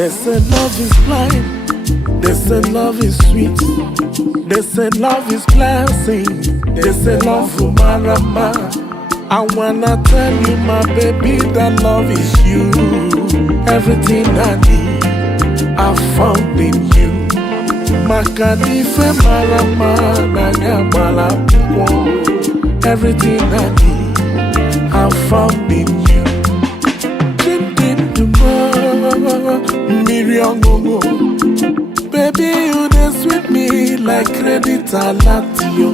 They say love is blind, they say love is sweet, they say love is classy, they say love is marama. I wanna tell you, my baby, that love is you. Everything I need, I found in you. Makadife marama na nyamala pupo. Everything I need, I found in you. Baby, you dey sweet me like credit alert, yo.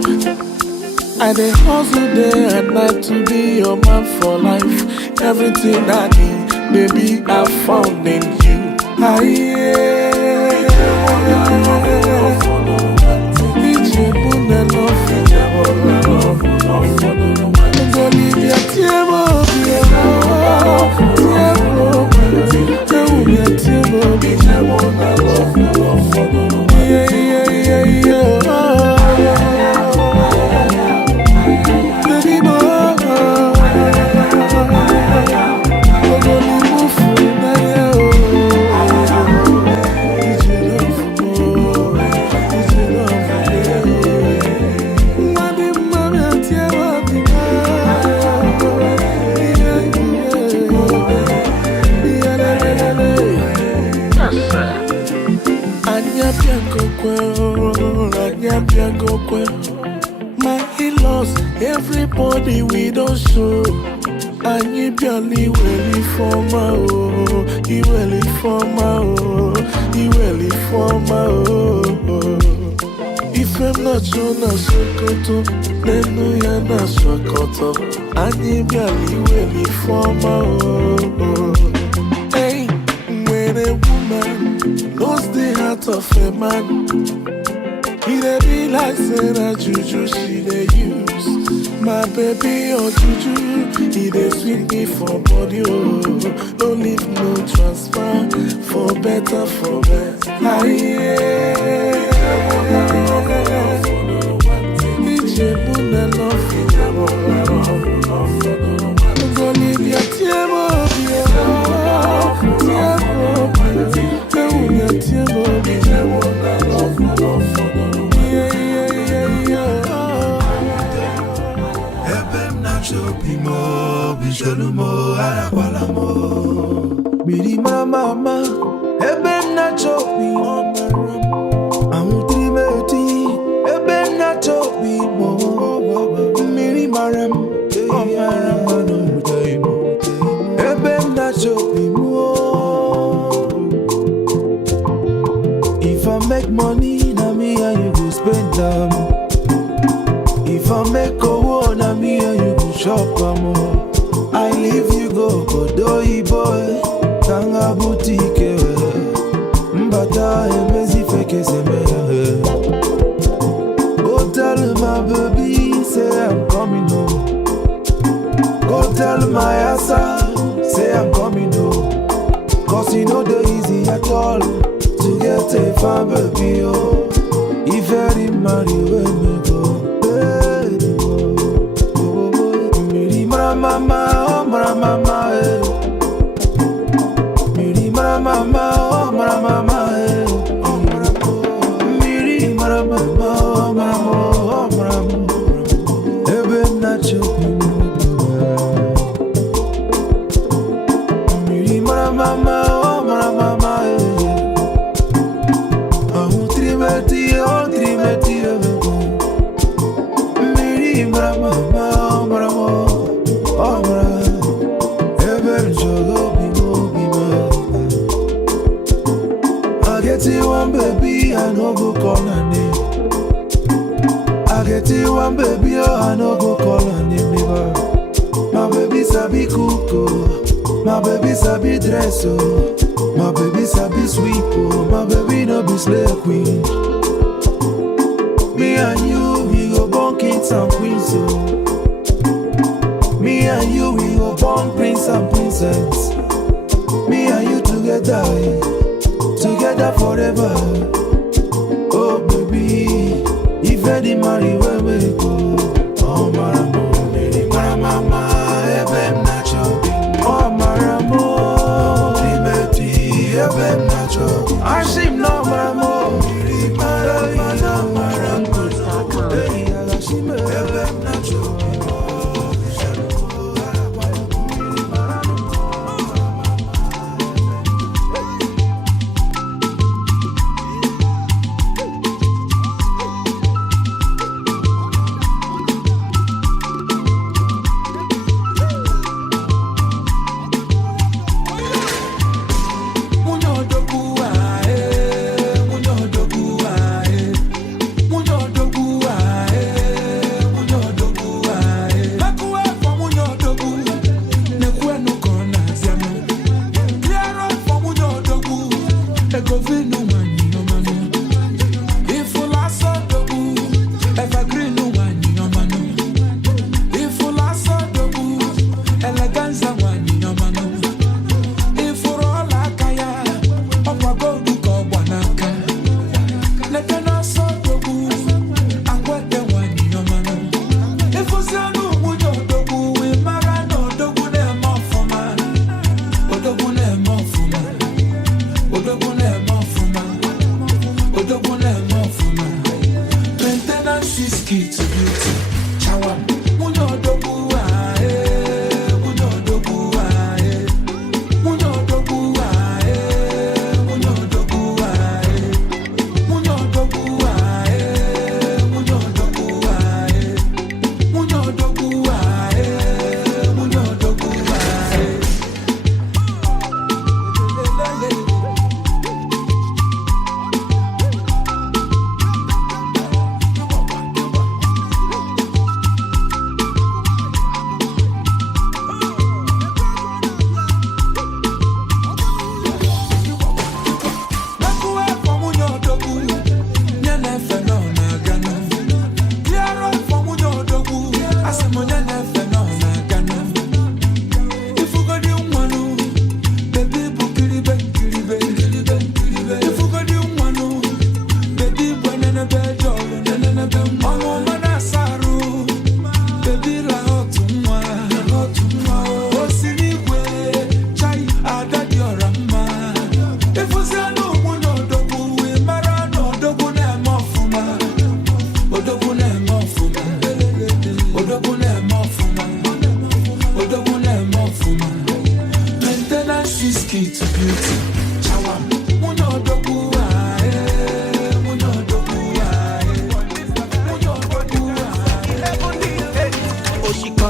I dey hustle day and night to be your man for life. Everything I need, baby, I found in you. My in-laws, everybody we don't show. And you barely really for my oh, you really for my oh, you really for my oh. If I'm not sure na sokoto, then no ya na sokoto. And you barely really for my oh. Hey, when a woman knows the heart of a man, he dey be like say na juju she dey use. My baby oh juju, he dey sweet me for body oh. Don't leave no transfer, for better for best. Ijebu na love you, go leave your tiemo, Miri mama, ebe na chopi amutrimeti, ebe na chopi mo. Miri maram, ebe na chopi mo. If I make money, na me and you go spend them. If I make a war, na me and you go shop more. I leave you go doi boy, tanga boutique. Mbata emezi feke semea. Go tell my baby, say I'm coming home. Go tell my asa, say I'm coming home. Cause you know the easy at all to get a fine baby, oh. If you're married, when we go, mama, mama, eh. Miri mama, mama, eh. Miri mama, mama, ebe na chopi Miri mama, mama, eh. Oh, trimeti, Miri mama, mama. I get you one baby, I no go call her name. I get you one baby, oh, I no go call her name never. My baby sabi cook, oh. My baby sabi dress, oh. My baby sabi sweep, oh. My baby no be slave queen. Me and you, we go born kings and queens, oh. Me and you, we go born prince and princess. Me and you together, together forever. Oh baby, if Eddie marry, where we go? Oh maramo, baby, mama, ebem na chobi. Oh maramo, libeti, ebem na Ashim no mamo.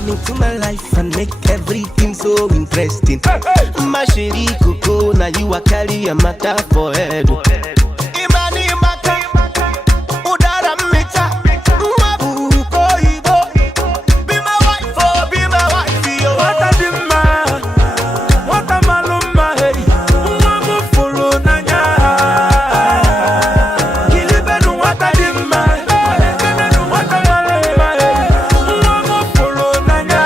Into my life and make everything so interesting. My shady cocoa, now you are carry a matter for head. Imani mata, udara mita, mwabu ko Igbo. Be my wife, oh, be my wife, yo. What a dima, what a maluma, hey. Mwabu fulu nanya. Kilibenu what a dima, kenenu what a maluma, hey. Mwabu fulu nanya.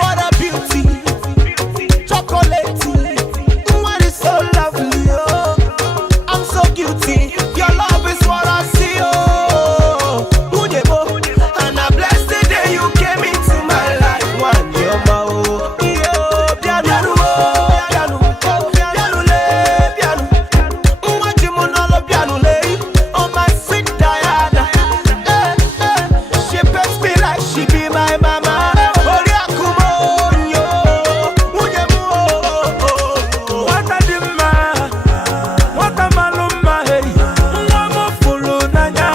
What a beauty, chocolate. What is so lovely, oh. I'm so guilty. Your love is what I see, oh. Mujebo, and I bless the day you came into my life. One year, oh, yo, piano, piano, piano, le, piano. Mwajimunolo piano le, oh my sweet Diana. She pets me like she be my mama. Oriakumonyo, mujebo. What a dima, what a maluma, hey. Mwabu fulu nanya.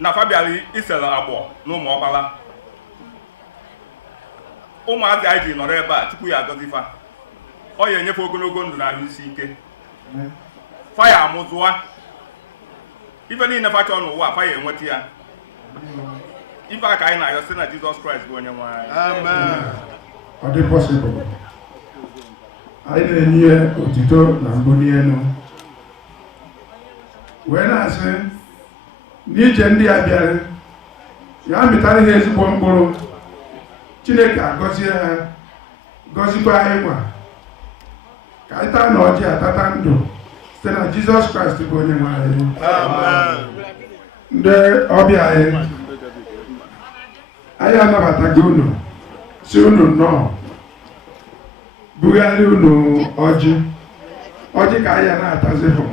na fabiali isere agbọ n'ụmụ ọkpala ụmụazị anyị ji nọrọ ebe a tupu ya agọzifa ọ ya enyefe ogologo ndụ na ahụ isi ike faya amụzụwa ife niile facha n'ụwa faya enweta ya ife a ka anyị na-ayọ sị na Jizọs Kraịst bụ onye nwe anyị. Ọ dị possible anyị na-enye otito na mbuli elu wee na-asị n'ije ndị a bịara ya mịtara ha ezigbo mkpụrụ Chineke agọzie ha gọzikwa anyị nwa ka anyị taa na ọjị atata ndụ site na Jizọs Kraịst bụ onye nwe anyị. Ndị ọbịa anyị anabataghị unu si unu nnọọ bugharị unu ọjị ka anyị na-atazipụ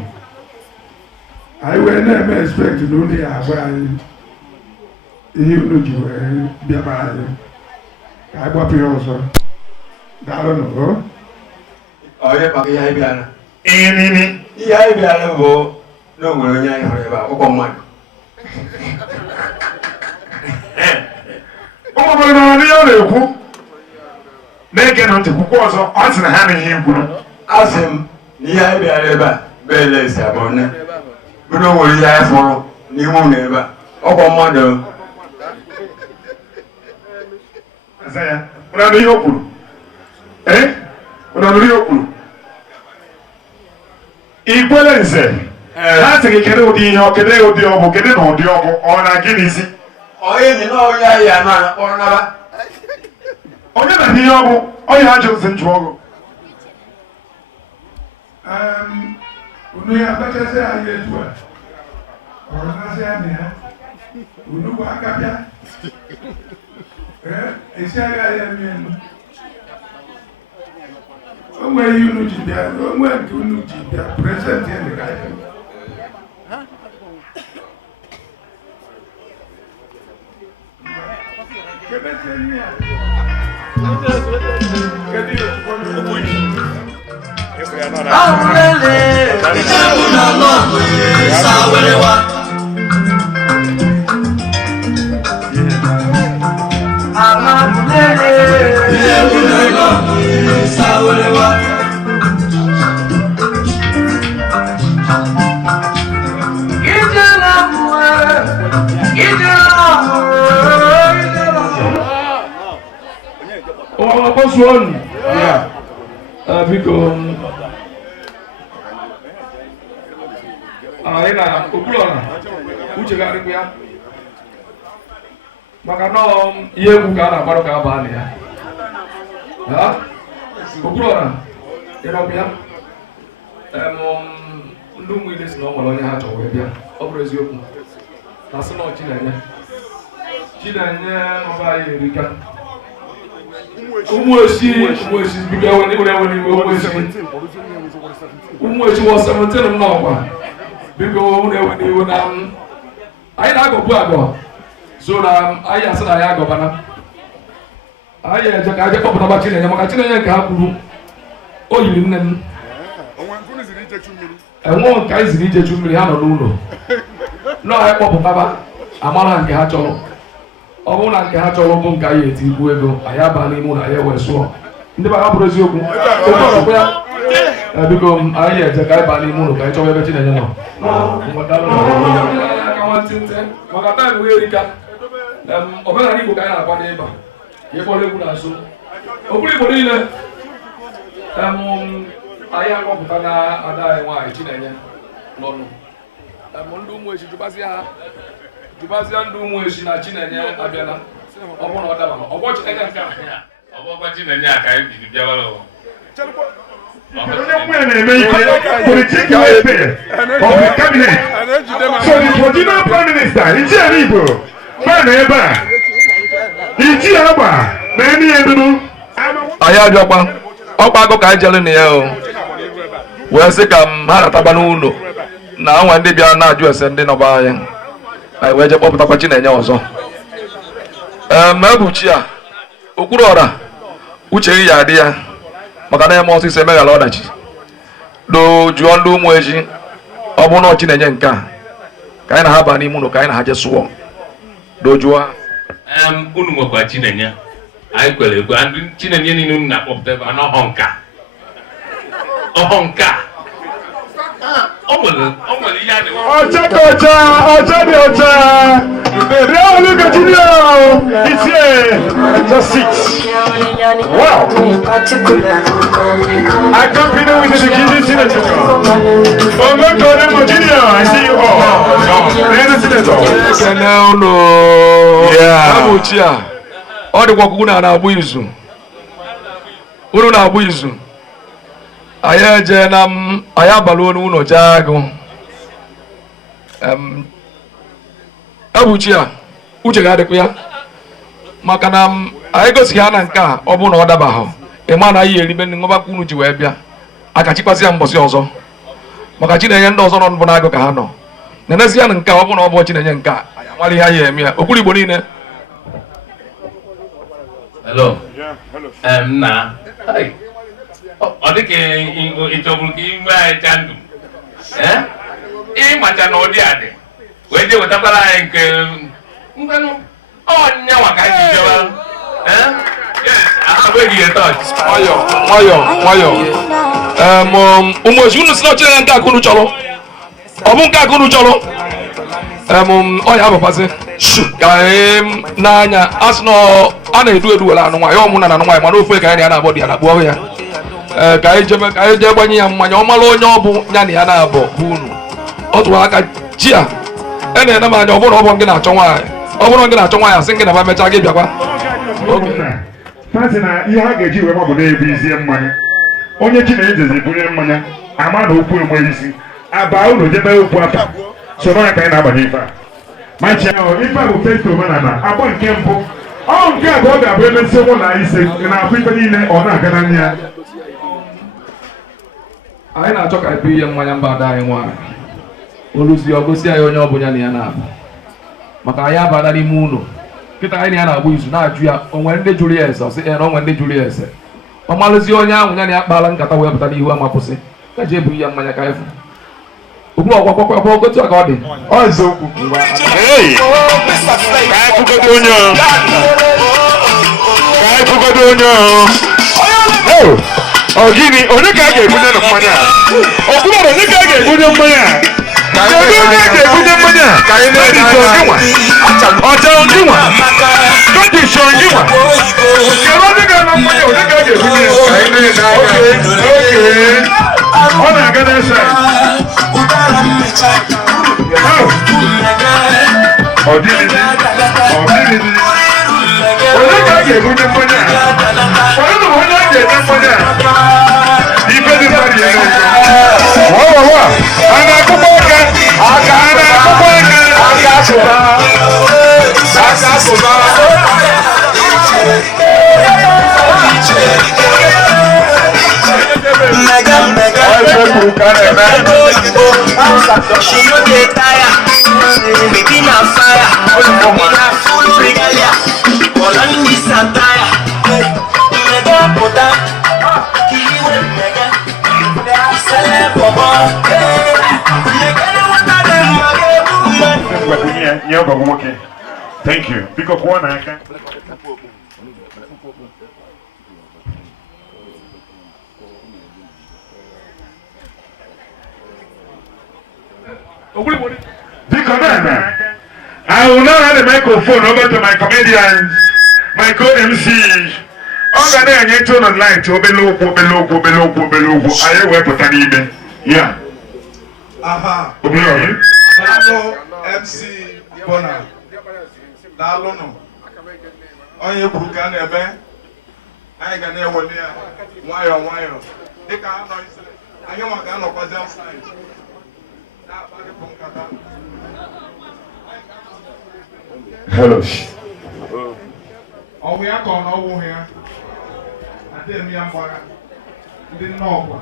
anyị wee na-eme expect na unu ya agwa anyị ihe unu ji wee bịaba anyị ka anyị gbapụ ya ọzọ. Daalụnụ. Onye kpaka ihe anyị bịara ihe anyị bịara bụ na o nwere onye anyị hụrụ ebe a ọkpọ mmadụ ụmụbụrụ na ihe ọ na-ekwu na-ege na ntị kwukwu ọzọ ọ sị na ha na ihe kwuru. asị m na ihe anyị bịara ebe a bụ elesi abụọ nne bụ na o nwere ihe anyị fụrụ n'ime ụlọ ebe a ọkpọ mmadụ ihe o kwuru ihe o kwuru Ikwele nze ha sị gị kedu ụdị ihe kedu ụdị ọgwụ kedu na ụdị ọgwụ ọ na gị n'isi onye dị na onye anyị anọ akpọrọ naba onye na ihe ọgwụ onye ha jụzi njụ ọgwụ unu ya akpachasị anyị etu a ọrụnasị ya na ya unu bụ aka bịa esi agha ya eme elu onwe ihe unu ji bịa onwe nke unu ji bịa present ya dị ka ya One, biko anyị na okwulọra uche garịkwa ya maka nọọ ihe egwu ka a na-agbarụ ka a baa na ya okwulọra ịrọbụ ya ndị ụmụ ile si na ọ nwere onye ha chọrọ wee bịa ọ bụrụ eziokwu na sị na Chinenye ọba anyị erika Umueshi biga wani Umueshi was 17 n'ọkwa biga wani na anyị na-agọbu agọ so na anyị asị na anyị agọbana anyị eje ka anyị kpọpụtaba Chinenye maka Chinenye nke ha kwuru o yiri nne m enwe nke anyị ziri ijechu mmiri ha nọ n'ụlọ nọ anyị kpọpụtaba amara ha nke ha chọrọ ọ bụrụ na nke ha chọrọ bụ nke anyị eti ikwu ego anyị aba n'ime ụlọ anyị wee sụọ ndị ba ha bụrụ eziokwu ya biko anyị eje ka anyị baa n'ime ụlọ ka anyị chọwa ebe Chinenye nọ maka taịm wee erika omenala Igbo ka anyị na-akwado ịba ka ịkpọrọ egwu na nso okpuru Igbo niile anyị akpọpụta na ada anyị nwaanyị Chinenye n'ọnụ ndị ụmụ echi jụbazie ndị ụmụ echi na Chinenye abịala ọ bụrụ na ọ dabara ọgbọ Chinenye nke ọgbọgwa Chinenye a ka anyị biri bịawara onye nwunye na-eme ihe political affair of the cabinet so the traditional prime minister Ichie Igbo ba na ebe a Ichie Agba na eni edunu anyị abịakwa ọkpa agụ ka anyị jere na ya o wee sị ka ha nataba n'ụlọ na nwa ndị bịara na-ajụ ese ndị nọba anyị anyị wee je kpọpụtakwa Chinenye ọzọ ebuchi a okpuru ọra uche gị ya adị ya maka na eme ọsịsọ emeghara ọdachi jụọ ndị ụmụ echi ọ bụrụ na Chinenye nke a ka anyị na ha baa n'ime ụlọ ka anyị na ha je sụọ dojua unu nwekwa Chinenye anyị kwere ekwe ndị Chinenye niile unu na-akpọpụta ebe a n'ọhọ nka o nwere ihe a ọcha dị ọcha Real Junior is here. Just sit. Wow. I continue with the Kiddy Senator. Junior, I see you all. No. Yeah. All the work na-agba izu. Unu na-agba izu. Anyị eje na anyị abalị n'ụlọ jee agụ. Abuchi a uche ga-adịkwa ya maka na anyị gosighị ha na nke a ọ bụ na ọ dabahụ ịma na ihe eribe ndị ngọbakwa unu ji wee bịa akachikwasị ya mbọsị ọzọ maka Chinenye ndị ọzọ nọ mbụ na-agụ ka ha nọ nenezi ya na nke ọ bụ na ọ bụ Chinenye nke a anyị amara ihe anyị eme ya okpuru Igbo niile. Hello. Nna ọ dị ka ị chọburu ka ime anyị cha ndụ ịmacha na ụdị adị wee je wetakwara anyị nke ọnyanwa ka anyị ji jọba abụghị nwayọ ụmụ ozi unu si na Chinenye nke akụnụ chọrọ ọ bụ nke akụnụ chọrọ ọ ya abụkwasị ka anyị n'anya a sị na a na-edu were anụ nwaanyị ọmụ na nwaanyị mana ofe ka anyị na ya na-abọ dị ya na-akpụ ọhụ ya ka anyị jee gbanye ya mmanya ọ mara onye ọ bụ ya na ya na-abọ bụ unu ọ tụrụ aka ji a na-ene m anya ọ bụrụ ọ bụ gị na-achọ nwaanyị ọ bụrụ gị na-achọ nwaanyị asị gị na ba mechaa gị bịakwa pati na ihe ha ga-eji wee gbapụ na-ebu izie mmanya onye Chinenye jezi bunye mmanya ama na okwu enweghị isi aba unu jebe okwu aka soro ya ka anyị na-abanye ife a machi ahụ ife a bụ festo omenala agba nke mbụ ọ nke abụọ ga-abụ emesi ụmụ na ise na-abụ ife niile ọ na-aga na nne ya anyị na-achọ ka anyị bụ ihe mmanya mba ada anyị nwaanyị oluzi ọ gosi anyị onye ọ bụla na ya na-abụ maka anyị abada n'ime ụlọ kịta anyị na ya na-agba izu na-ajụ ya onwe ndị jụrụ ya ese ọsị na onwe ndị jụrụ ya ese ọ malụzie onye ahụ ya na ya kpala nkata wee pụta n'ihu amapụsị ka ji ebu ihe mmanya ka ịfụ okwu ọkwakwakwakwa ogotu a ka ọ dị ọziokwu gịnị onye ka a ga-ebunye na mmanya ọkwụrụ onye ka a ga-ebunye mmanya onye ga-ebunye mmanya ọchara ndịnwa kọdishọ ndịnwa kere onye ga-ana mmanya onye ka a ga-ebunye ọ na-aga n'ese ọdịnihu onye ka a ga-ebunye mmanya onye na onye a ga-enye mmanya ife dị mmadụ ya n'ụzọ a na-akụkọ aka a na-akụkọ aka asụba she no dey tire, baby na fire, baby na full regalia, Holland is a tire, mega poda, kiwi mega, sele bobo, mega thank you. Because one I can. I will now hand the microphone over to my comedians, my co-MCs. I'm going to turn on light to below. I will put an email. Yeah. Aha. Hello, MC Bona. Dalono. Onye buka na ebe. Anyị ga na-eweli ya nwayọọ. Dịka anọ ise. Anyị nwa ga-anọkwazi outside. Na-akparịpụ nkata. Hello. Ọwụ ya ka ọ na ọwụ ya. Adịm ya mgbagha. Ndị nnọọkwa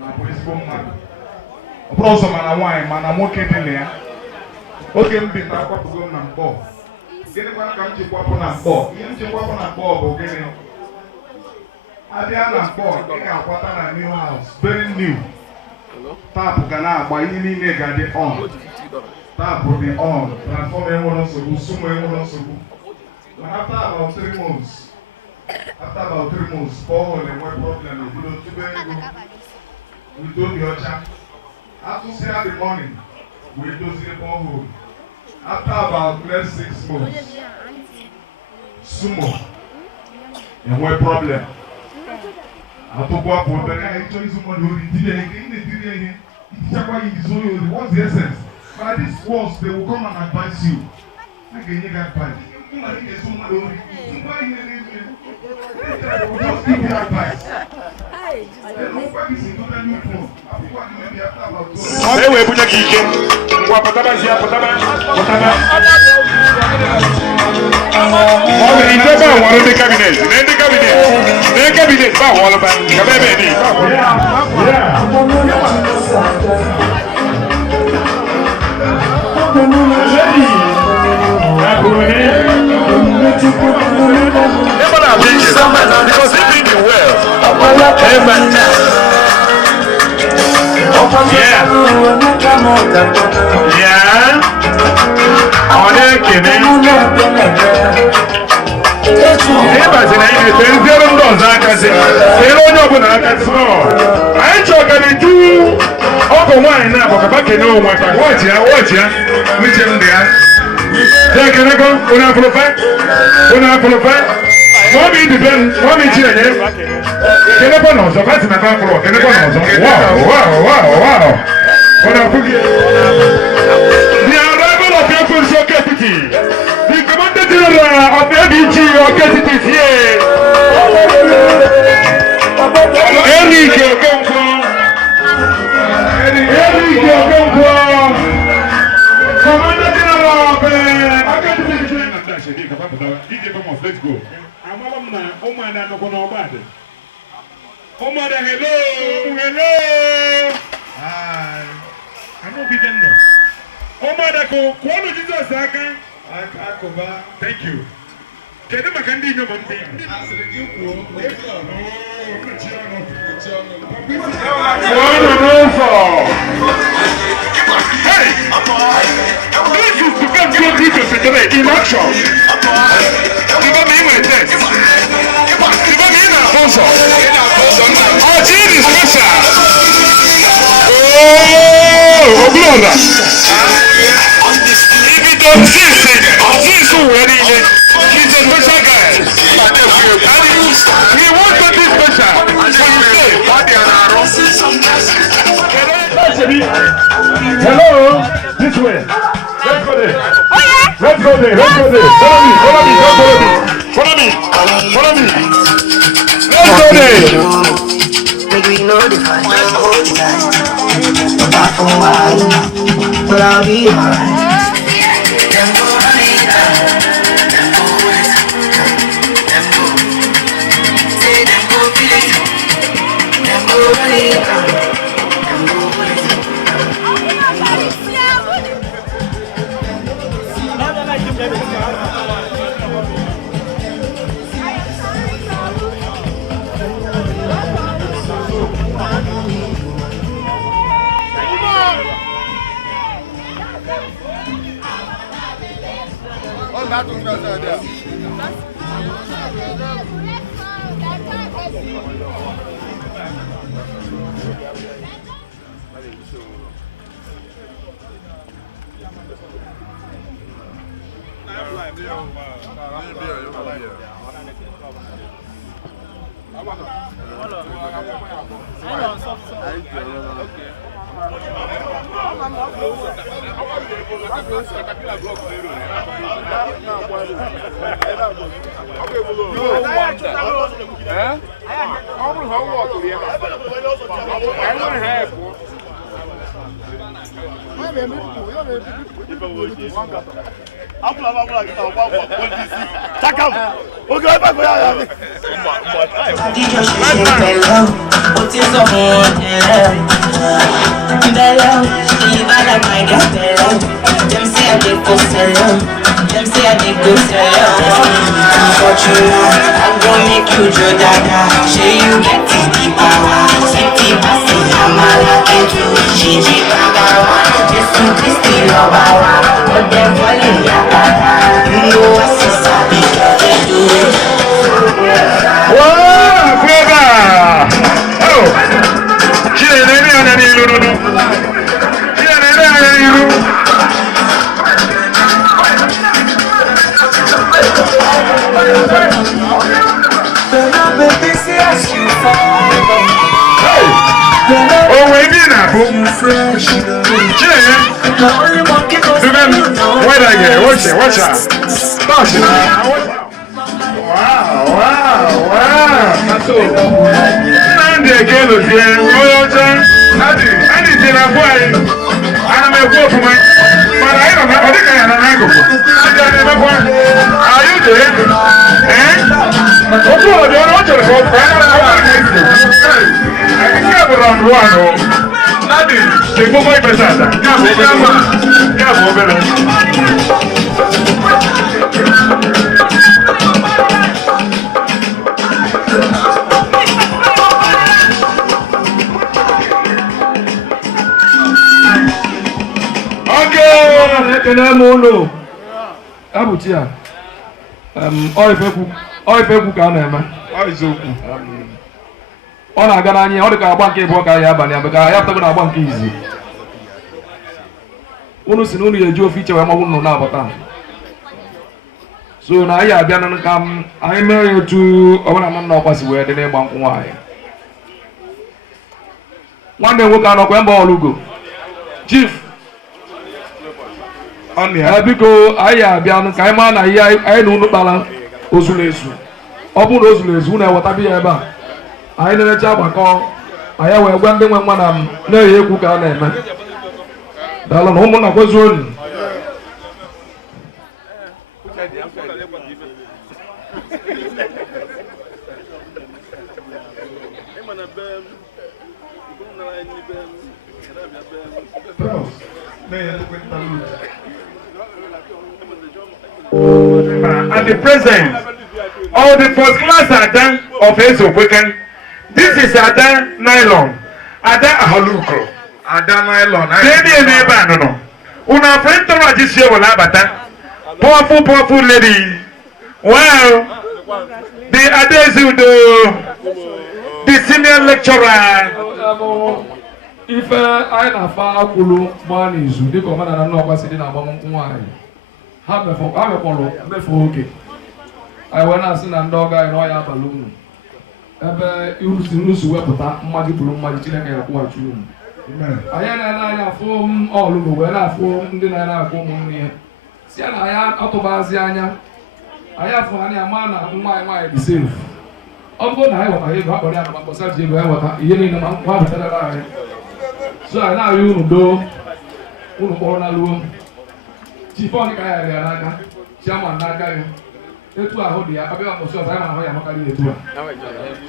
na-abụ ezigbo mmadụ. Ọ bụrụ ọzọ mana nwaanyị mana nwoke dị na ya. Oge m bi na-akwapụgo m na mkpọ. Gịnịkwa ka m ji kwapụ na mkpọ? Ihe m ji kwapụ na mkpọ bụ gịnị? Abịa na mkpọ, ị ga-akwata na new house, very new. Tap ga na-agba ihe niile ga-adị on. tap will be on, transform everyone sumu, sumo everyone sumu. But after about 3 months, borehole and one problem, we don't do the other. After 6 in the morning, we do the borehole. After about next 6 months, sumo and one problem. After what problem, I enjoy someone who did what's the essence? By these words, they will come and advise you. I can give advice. Just give you advice. Because he did it well. Amen. Yeah. On est Kenya. Everybody na ine tenzero ndo zakase. Ero nyobo na zakase no. Ai choka ni tu. Oko wine na baka kene o nwata. Watch ya. Wiche ndia. Take it go. Una profile. Mommy depend. Mommy chile. Kene kwa nozo. Kasi na kwa pro. Kene kwa nozo. Wow. Una fuki. The arrival of your full show deputy. The commander general of the ABG or deputy is here. Enrique Okonkwo. Commander general of let's go. Hello. Hi. I'm not beating no. Omadako, Kwano Jesus Aka. Thank you. Can you make a deal of Hey! This is to come to people today in action. You got me with this. You got me in a sponsor. Our team is special. Oh, Oblora. If you don't see it, already. He's a special guy. And he wants to be special. So you say, hello, this way. Let's go there. Let's go there. Follow me. Let's go there. Make me know the fight. Hold it tight. Apart from a while, but I'll be alright. I'm gonna make you Joe Dada. Show you get the power. Amala ketu, Gigi Bagawa, Jesu Christi Lobawa, but them falling yakata. You know what's inside, you do it. Wow, brother! Oh! Chilenene ananiru. Chilenene ananiru. Oh, wait, Nina. Chile. Wait again. Watch it. Watch out. Watch it. Wow. Nandi again, Nandi did a boy. I'm a boy for my. But I don't know. I think I am an angle. Are you there? Eh? What do you want to go? I can't run one. Nandi, they go my pesada. Ekene m ụlọ abụchi ya ọ ifekwu ka a na-eme ọ na-aga n'anya ọ dị ka agba nke ịbụọ ka ya abalị abịa ka ya pụtago na agba nke izi unu si na unu ga-eji ofe iche wee mọgwụ nnụnụ na-abụta so na anyị abịa na nka anyị mere ya otu ọbụla nna ọkwa si wee dị n'ịgba nkwụ nwaanyị nwanne nwoke anọkwa mba ọlụgo chief biko anyị abịa ka anyị maa na ihe anyị na unu kpara ozuru ezu ọ bụrụ na ozuru ezu unu ewetabi ya ebe a anyị na-enecha agbakọ anyị wee gwa ndị nwe nwa na m na-eyi egwu ka a na-eme daalụ na ụmụnna kwezuo unu At the present, all the first class Ada of Ezokweken. This is Ada Nylon. Ada Ahaluko. Ada Nylon. Lady neighbor, no. Una friend to Rajishia will have powerful lady. Well, the Adezu, the senior lecturer. Ife anyị na-afa akwụlụ gbaa n'izu dịka omenala nna ọkwa si dị n'agbamnkwụ nwaanyị ha mekpọrọ mmefu oge anyị wee na-asị na ndị ọga anyị na ọya abalị unu ebe unu si wepụta mmaji pụrụ mmaji Chineke ga-akwụghachi unu anyị na-ele anya afụ ọlụgụ wee na-afụ ndị na-akwụ ụmụnne ya si ya na anyị atụbazi anya anyị afụ anya ma na nwa anyị nwaanyị dị sefu ọ bụrụ na anyị weta ego akpọrọ ya na mkpọsa ji ego anyị weta ihe niile ma nkwa butere anyị so anyị na-arịọ unu doo unu kpọrọ na luo chifọn ka ya rịa n'aka chiaman n'aka ya etu ahụ dị ya ọbịa mkpọsi ọzọ anyị na-ahụ ya makarị etu a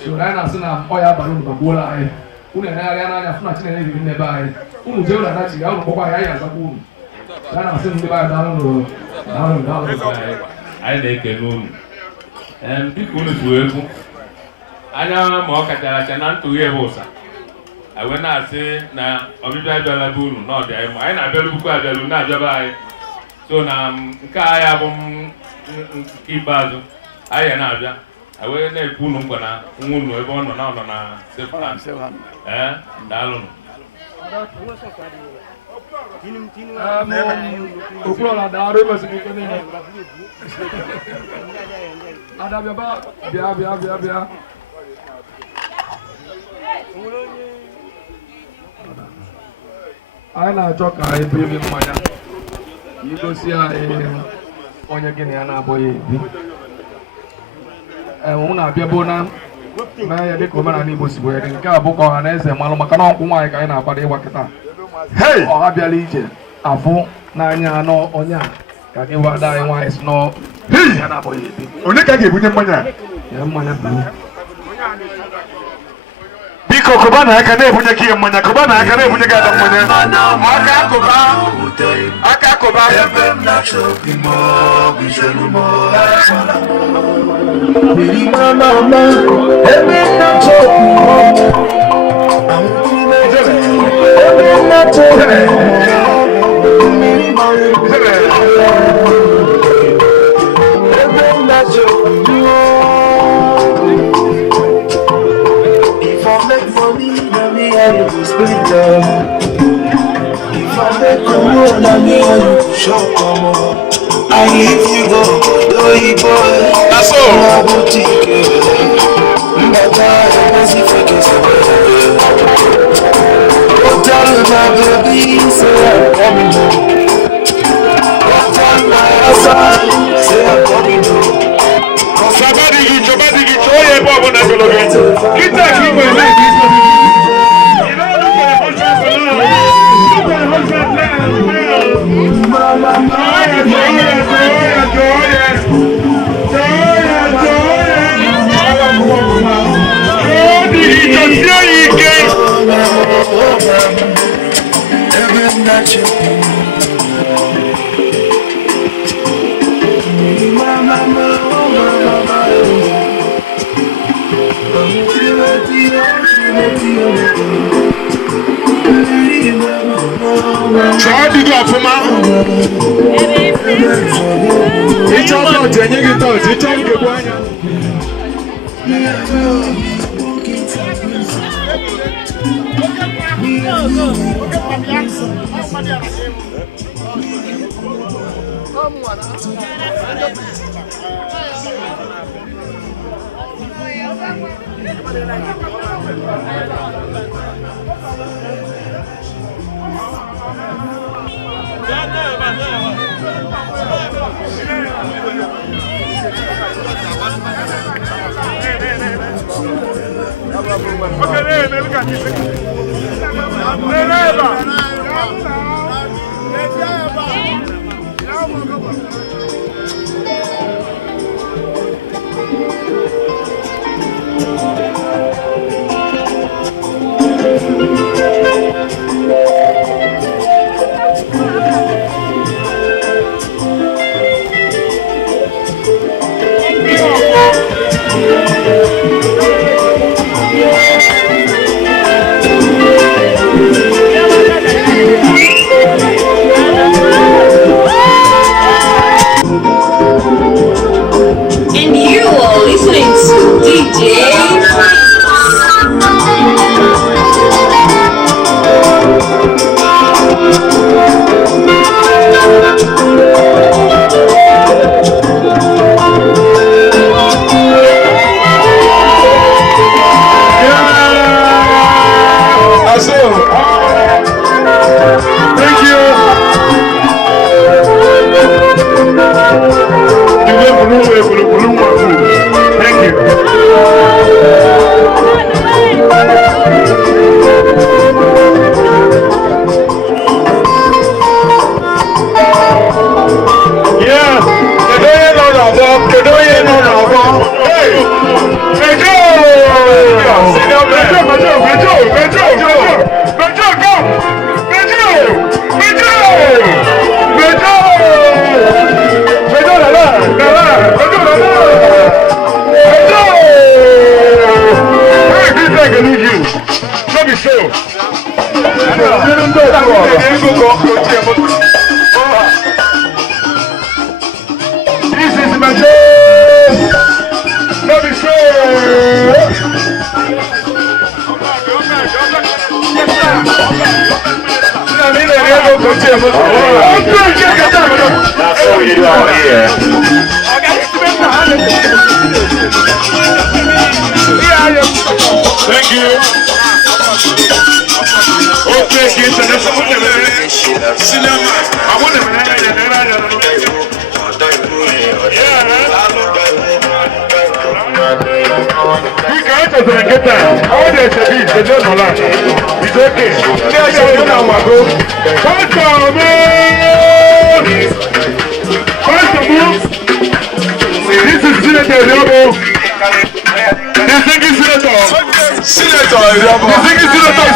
so anyị na-asị na ọ ya abalị unu bagbuola anyị unu enegharịa n'anya fụ na Chineke hiri n'ebe anyị unu jee ụlọ anachi ya unu kpọkwa anyị azakwa unu anyị na-asị ndị be anyị daalụ anyị na-ekele unu dịka unu tụrụ egwu anya ma ọ kachara acha na ntụghe ebe ụsa anyị na-asị na ọbịbịa abịala bụ unu na ọbịa anyị na-abịalụ bukwu abịalụ na-abịaba anyị so na nke anyị abụ nke ikpeazụ anyị na-abịa anyị na-ekwu unu nkwa na nwa unu ebe ọ nọ na sefan daalụnụ Okrola daru masih ikut ini. Ada berapa? Biar. Anyị na-achọ ka anyị biri mmanya igosi anyị onye gịnị ya na-abụghị ebi mụ na-abịa bụ na mee ya dịka omenala Igbo si wee dị nke a bụ ka ọha na eze malụ maka na ọkwụ nwaanyị ka anyị na-akwado ịgba kịta ọha bịala ije afụ n'anya anọ onye a ka gị wada anyị nwaanyị si nọ ya na-abụghị ebi onye ka ga-ebunye mmanya ya mmanya buru biko kụba na aka na-ebunye gị mmanya kụba na aka na-ebunye gị ada mmanya aka kụba If I make money, then me and you go split them. If I make money, then me and you go shop more. I leave you go, do you boy? That's all. My boutique, but I see for kiss. Tell my baby, say I'm coming home. Tell my son, say I'm coming home. Somebody get your Bob on that. Get that king with me. You don't look for the husband for love. Look for the husband try to go for my it's all not you get thoughts, it's all good one. And you are listening to DJ Thank you. Okay, kids, and that's what cinema. I want to we can't get that. How they should be, they don't know that. It's okay. They are now, go. First of all, this is Senator Yobo. This thing is Senator Yobo. This thing is Senator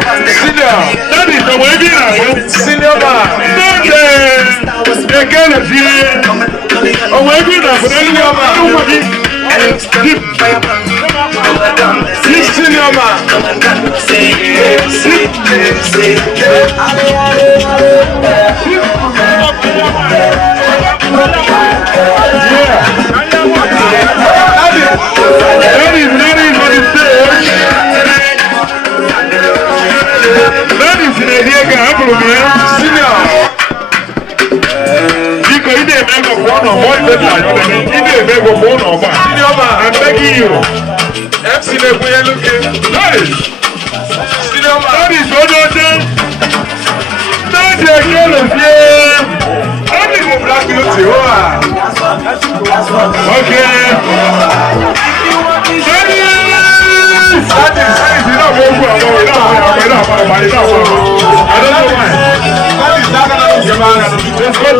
Senior. That is the way we are. Senior man. Again, senior man. I'm begging you. MC Nebuye looking. Nice. That is what you're saying. That's your girl of here. I think we're black beauty. Okay. That is enough. I don't know why. That is not going to be let's go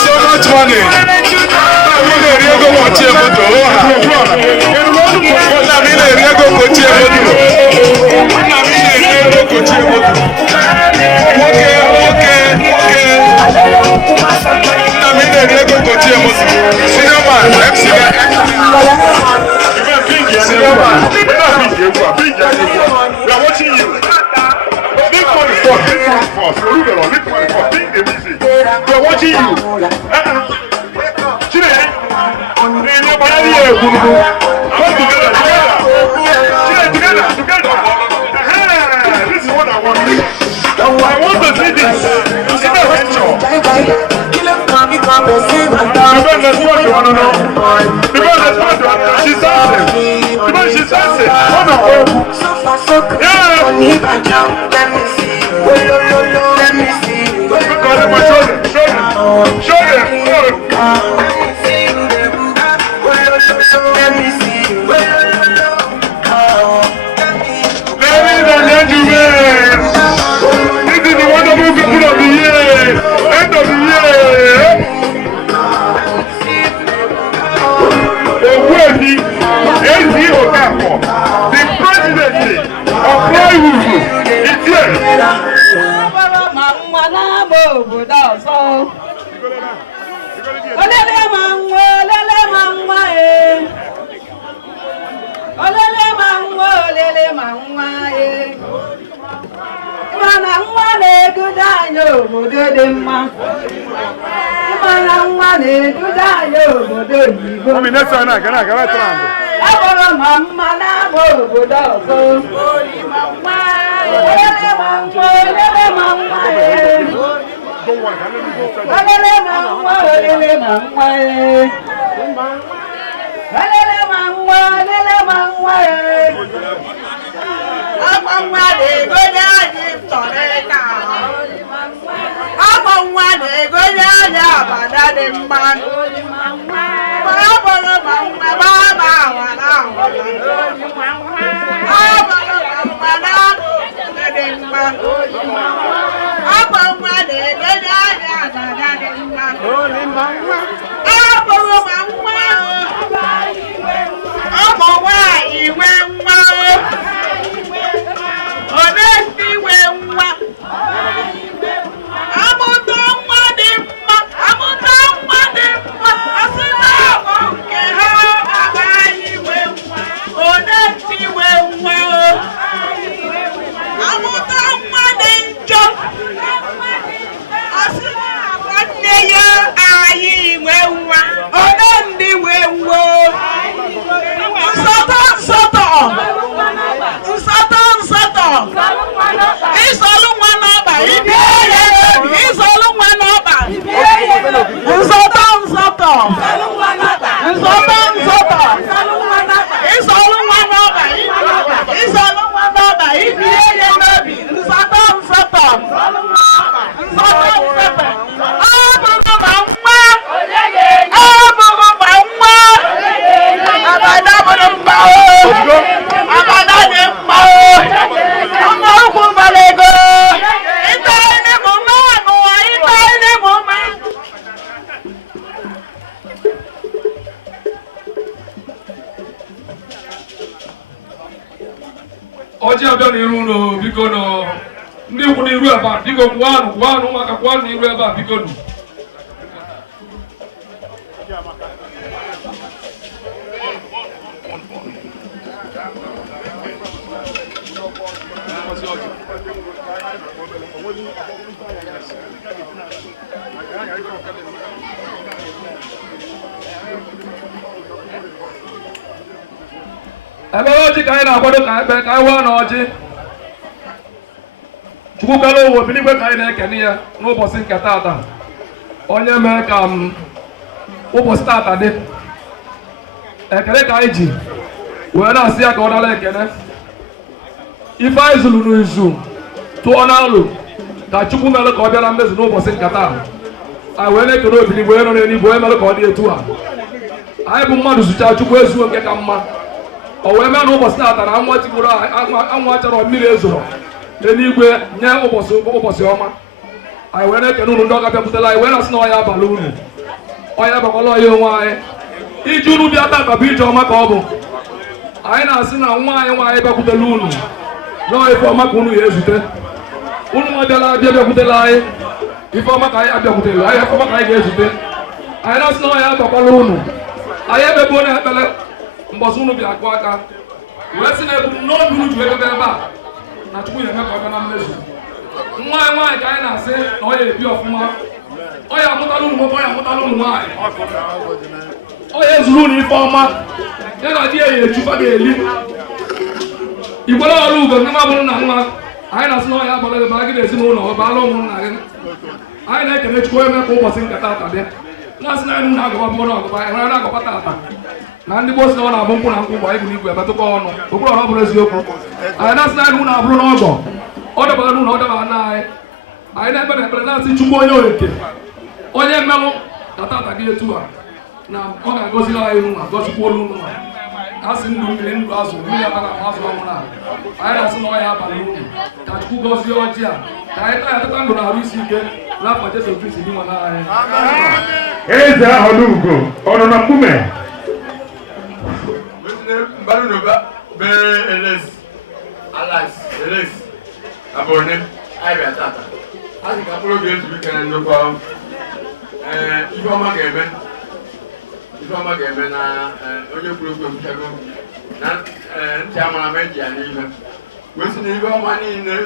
so much money. ọjị abịa n'iru unu biko nụ ndị ikwu n'iru ebe a biko kwụanụ maka kwụanụ n'iru ebe a biko nụ ebe ọjị ka anyị na-akwado ka anyị waa na ọjị chukwu bịara ụwa obiligwe ka anyị na-ekene ya n'ụbọchị nke tata onye mee ka ụbọchị tata dị ekele ka anyị ji wee na-asị ya ka ọ dara ekele ife anyị zụrụ n'izu tụọ n'alụ ka chukwu mere ka ọ bịara mmezu n'ụbọchị nke taa anyị wee na-ekele obiligwe nọ n'eluigwe onye mere ka ọ dị etu a anyị bụ mmadụ zụcha chukwu ezuo nke ka mma o wee mee na ụbọchị tata na anwụ tigburu anwụ achọrọ mmiri ezoro n'eluigwe nye ụbọchị ọma anyị wee na-ekene unu ndị ọga bịakwutela anyị wee na-asị na ọya abalị unu ọya abakwala ọya onwe anyị iji unu bịa tata bụ ije ọma ka ọ bụ anyị na-asị na nwa anyị bịakwutela unu nọọ ife ọma ka unu ya ezute unu nwa bịala bịakwutela anyị ife ọma ka anyị abịakwutela anyị ife ọma ka anyị ga-ezute anyị na-asị na ọya abakwala unu anyị ebebuo na ekpere mbọsị unu bịa akụ aka wee sị na ebumnobi unu ji ebe a na chukwu ya eme ka ọ bịa na mmezu nwa anyị nwaanyị ka anyị na-asị na ọ ya ebi ọfụma ọ ya amụtala unu nwoke ọ ya amụtala unu nwaanyị ọ ya ezuru unu ife ọma ya na di ya ya echufa ga-eli igwere ọrụ ugo ndị nwa bụrụ na nwa anyị na-asị na ọ ya abalị ebe gị na ezinụlọ ọ baala ụmụnna gị anyị na-ekele chukwu eme ka ụbọchị nkata ata bịa na-asị na anyị na-agụba bụ n'ọgụba anyị nwere na-agụba tata na ndị gboo si na ọ na-abụ nkwụ na nkwụ gba ibu n'igwe emetụkọ ọnụ okpuru ọrụ bụrụ eziokwu anyị na-asị na anyị na-abụrụ n'ọgọ ọ dabara n'ụlọ ọ dabara na anyị na-ekpe na ekpere na-asị chukwu onye orike onye mmelụ ka tata gị etu a na ọ ga-agọziri anyị nwa gọzikwa olu nwa a sị ndụ mmiri ndụ azụ mmiri aka na azụ ọhụrụ anyị na-asị na ọ ya abalị unu ka chukwu gọzie ọjị a ka anyị taa ya tata ndụ na-arụ isi ike n'afọ Jesu Kristi dị nwa na anyị eze ahụ n'ugo ọ nọ na mkpume Mbaru noba bere eles Alex eles abone ai bịa tata asị ka mkpụrụ oge ezuru ike na ndokwa Ifeọma ga-eme na onye kwuru okwu ekwuchago na ntị amara m eji ya n'ihe wee sị na Ifeọma niile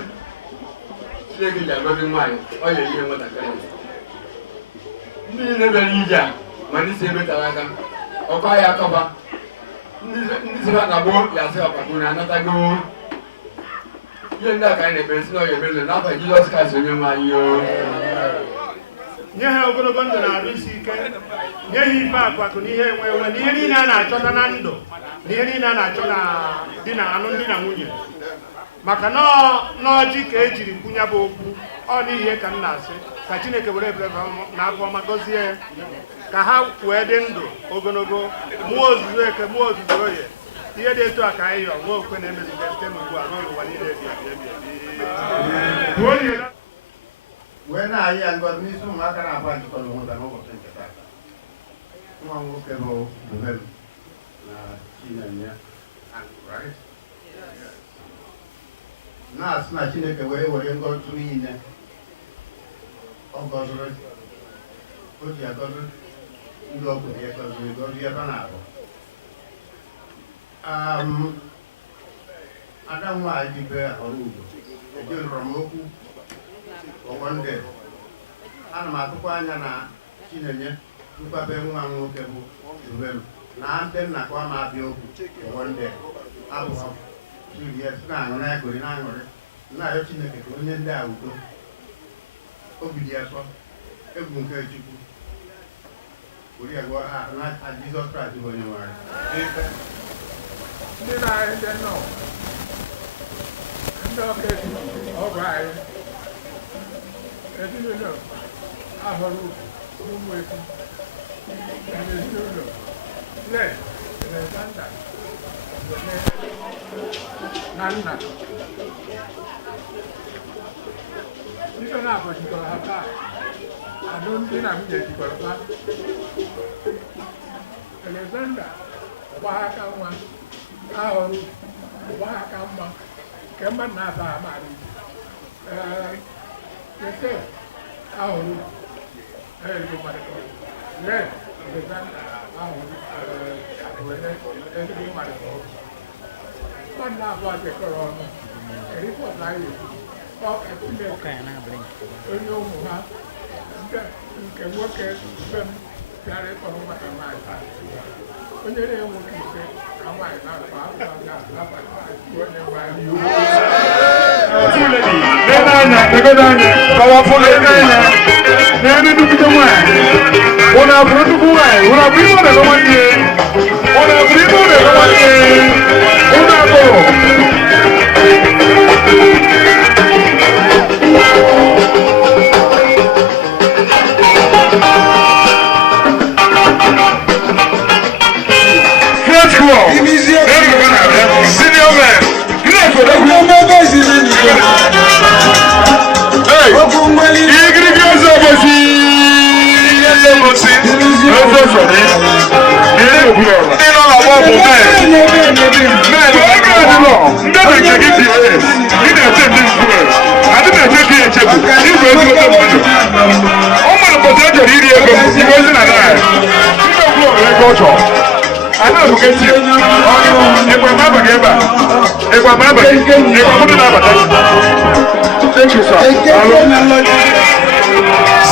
Chineke ji agọzi nwaanyị ọ ya ihe nwatakịrị ndị niile bịara ije a ma ndị si emetara aka ọkọ ya akọba ndị si ha na-agbụ ya asị ọkpakpụ na anatago ihe ndị a ka anyị na-ekpere si na ọ ya emezu n'afọ Jizọs Kraịst onye nwe anyị nye ha ogologo ndụ na-arụ isi ike nye ha ife akụ na ihe enwe enwe na ihe niile a na-achọta na ndụ na ihe niile a na-achọ na di na alụmdi na nwunye maka n'ọjị ka ejiri kwunye bụ okwu ọ n'ihe ka m na-asị ka Chineke were ebere na afọ ọma gọzie ya ka ha wee dị ndụ ogologo mụọ ozuzu eke mụọ ozuzu oye ihe dị etu a ka anyị yọọ nwa okwe na-emezuga site n'ugbu a ruo n'ụwa niile ebi wee na-ayị ya ngọzi n'isi ụmụaka na-abụ jikọrọ onwe ha n'ụbọchị nke taa nwa nwoke bụ Bubelu na Chinenye na-asị na Chineke wee were ngọzi niile ọ gọziri o ji agọzi ndị obodo ya gọzi ebe a na-abụ ada nwaanyị dibe ọrụ ugbo ejirọrọ m okwu ọgwọnde ana m atụkwa anya na Chinenye nkwabe nwa m nwoke bụ Bubelu na ndị nna ka ọ ma abịa okwu ọgwọnde abụọ na-aṅụrị agụrị na-aṅụrị na-arịọ Chineke ka onye ndị a udo obi dị asọ egwu nke Chukwu were agwa na Jizọs Kraịst bụ onye nwanyị ndị na-ahịa ndị nọ ndị ọka ọgwụ anyị ezinụlọ ahụrụ ụmụ ezi ezinụlọ Alexander na nna ife na-abụ jikọrọ ha taa alụmdi na nwunye jikọrọ ha Wahakama, our Wahakama, Kamanaba, they say, our everybody. Yes, the gun, everybody. But now, what the corona, it was like okay, now bring. You can work at them, carry for what I might. When you're there, what you say, I might not Thank you, sir.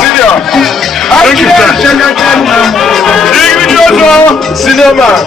Senior. Thank you, sir. Senior man.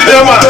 Senior man.